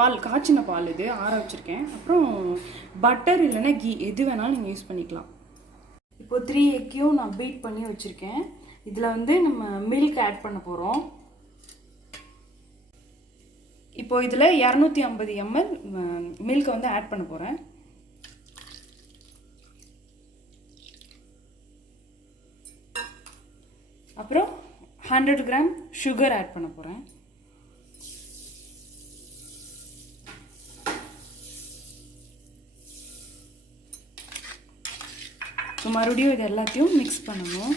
பால் காய்ச்சின பால் இது ஆற வச்சுருக்கேன். அப்புறம் பட்டர் இல்லைன்னா கீ எது வேணாலும் நீங்கள் யூஸ் பண்ணிக்கலாம். இப்போது 3 எக்கையும் நான் பீட் பண்ணி வச்சுருக்கேன். இதில் வந்து நம்ம மில்க் ஆட் பண்ண போகிறோம். இப்போது இதில் 250 ml மில்கை வந்து ஆட் பண்ண போகிறேன். அப்புறம் 100 கிராம் சுகர் ஆட் பண்ண போகிறேன். மறுபடியும் இது எல்லாத்தையும் மிக்ஸ் பண்ணணும்.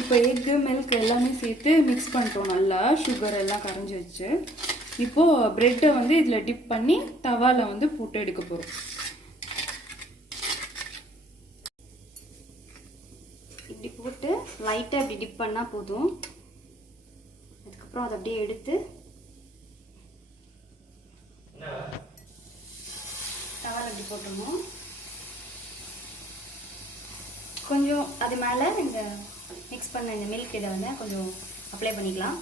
இப்போ எக்கு மில்க் எல்லாமே சேர்த்து மிக்ஸ் பண்ணிட்டோம். நல்லா சுகர் எல்லாம் கரைஞ்சி வச்சு இப்போது ப்ரெட்டை வந்து இதில் டிப் பண்ணி தவாவில் வந்து போட்டு எடுக்க போகிறோம். இப்படி போட்டு லைட்டாக இப்படி டிப் பண்ணால் போதும். அதுக்கப்புறம் அதை அப்படியே எடுத்து தவாவில் இப்படி போட்டுருவோம். கொஞ்சம் அது மேலே இந்த மிக்ஸ் பண்ண இந்த மில்க் இதை வந்து கொஞ்சம் அப்ளை பண்ணிக்கலாம்.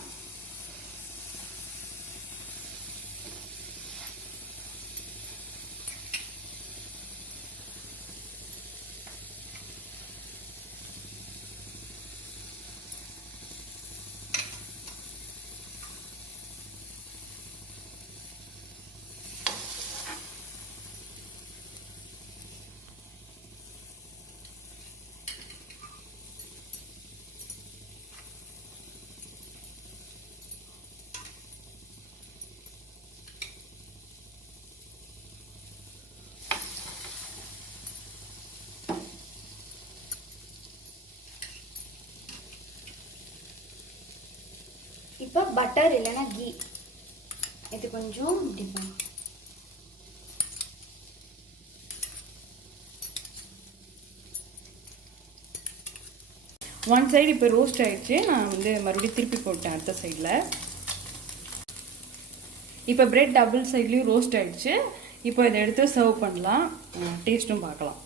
இப்போ பட்டர் இல்லைன்னா கீ இது கொஞ்சம் இப்படி பண்ணலாம். ஒன் சைடு இப்போ ரோஸ்ட் ஆகிடுச்சு. நான் வந்து மறுபடியும் திருப்பி போட்டேன் அடுத்த சைடில். இப்போ பிரெட் டபுள் சைட்லேயும் ரோஸ்ட் ஆகிடுச்சு. இப்போ இதை எடுத்து சர்வ் பண்ணலாம். டேஸ்ட்டும் பார்க்கலாம்.